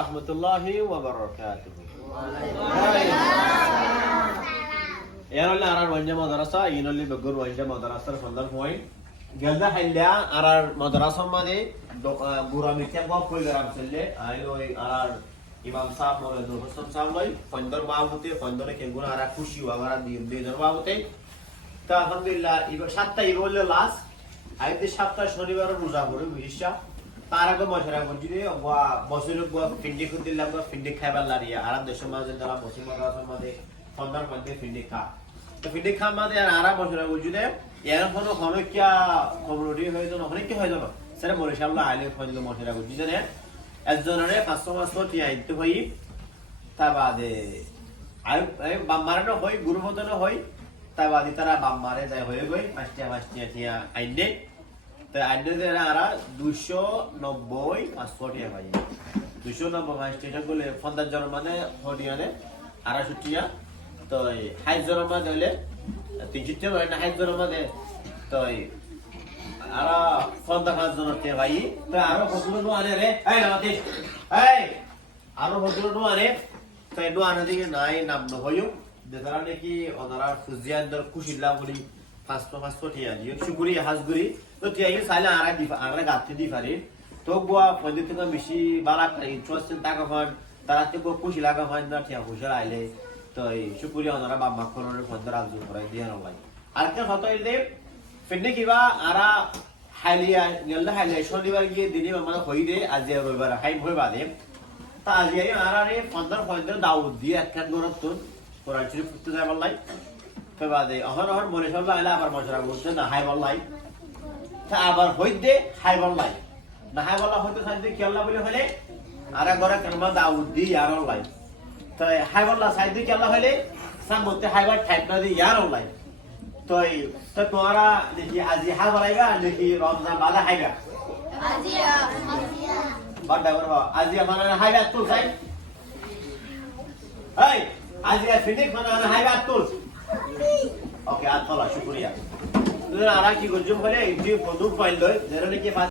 রাহমাতুল্লাহি ওয়া বারাকাতুহু। এরলে আরার ওয়াঞ্জা মাদ্রাসা ইনলি বগুর ওয়াঞ্জা মাদ্রাসার ফন্দর পয়েন্ট গেলদা হাইলা আরার মাদ্রাসা মানে বুরা মিথ্যা গপ কইলাম চললে আইলো আরার ইমাম সাহেব মওলানা হোসেন সাহেব লই ফন্দর বাবুতে ফন্দরে কেগুনা আরা খুশি ওয়াগারা দুইজন বাবুতে তা আলহামদুলিল্লাহ ইবা সাতটা ইবলে লাস্ট আইতে সপ্তাহ শনিবার রোজা করে বিশা তার আগে মশরা করছি বছরের ফিন্ডি খুদ দিলাম ফিন্ডি খাইবার লারিয়া আর দেশের মাঝে যারা মুসলিম মাদ্রাসার মাঝে ফন্দার মধ্যে ফিন্ডি খা তো ফিন্ডি খা মাঝে আর আরা মশরা করছি এর কোনো হমেকিয়া কমিউনিটি হয়ে যাবে অনেক কি হয়ে যাবে সেটা মরিশাল্লাহ আইলে ফন্দ মশরা করছি জানে একজনের 500 টিয়া আনতে হই তা বাদে বাম্মারানো হই গুরুবদনও হই তা বাদে তারা বাম্মারে যায় হয়ে গই 5টা টিয়া আইনে তো আইনে আরা 290 500 টিয়া ভাই 290 স্টেশন বলে 50 জন মানে হরিয়ানে 250 টিয়া তো হাই জন মানে হলে 300 টিয়া হয় না হাই জন মানে তো আরা 50 জন টিয়া ভাই তো আরো কতগুলো নো আনে রে এই নামাতি এই আরো কতগুলো নো আনে তো নো আনে দিকে নাই নাম ন হইও যেতারা নাকি ওনারা ফুজিয়ানদের কুশিলা বলি 500 টিয়া দিও শুকুরি হাজগুরি তো টিয়া সাইলে আরা গাতে দি পারে তো গোয়া পদ্ধতি থেকে বেশি বালা ইন্টারেস্ট টাকা হয় তারা তো কুশি লাগা হয় না টিয়া কুশি আইলে তো এই শুকুরি ওনারা বাবা করনের ফন্দর আজু করে দিয়া নলাই আর কে হতো এলে ফিন্নে কিবা আরা হাইলিয়া গেলদা হাইলিয়া শনিবার গিয়ে দিনে মানে হই রে আজ রবিবার হাই হই বাদে তা আজ এই আরারে ফন্দর দাউদ দিয়ে একখান গরতুন কোরআন শরীফ পড়তে যায় বললাই তো বাদে অহর মনে সব আইলা আবার মশরা বলতে না হাই বললাই তা আবার হইতে হাই বললাই না হাই বলা হইতে সাইতে কি আল্লাহ বলে হলে আরা গরে কানবা দাউদ দিয়ে আর অনলাই তো হাই বললা সাইতে কি আল্লাহ হলে সামতে হাইবার টাইপ না দিয়ে আর অনলাই তো তোমরা দেখি আজি হাই বলাইবা দেখি রমজান বাদা হাইবা আজিয়া বাদা করবা আজি আমার হাইবা তো যাই এই আজিয়া ফিনিক মানে হাইবা তো ওকে আতলা শুকরিয়া তোরা আরা কি গজম করে এই যে বন্ধু পাইল যারা নাকি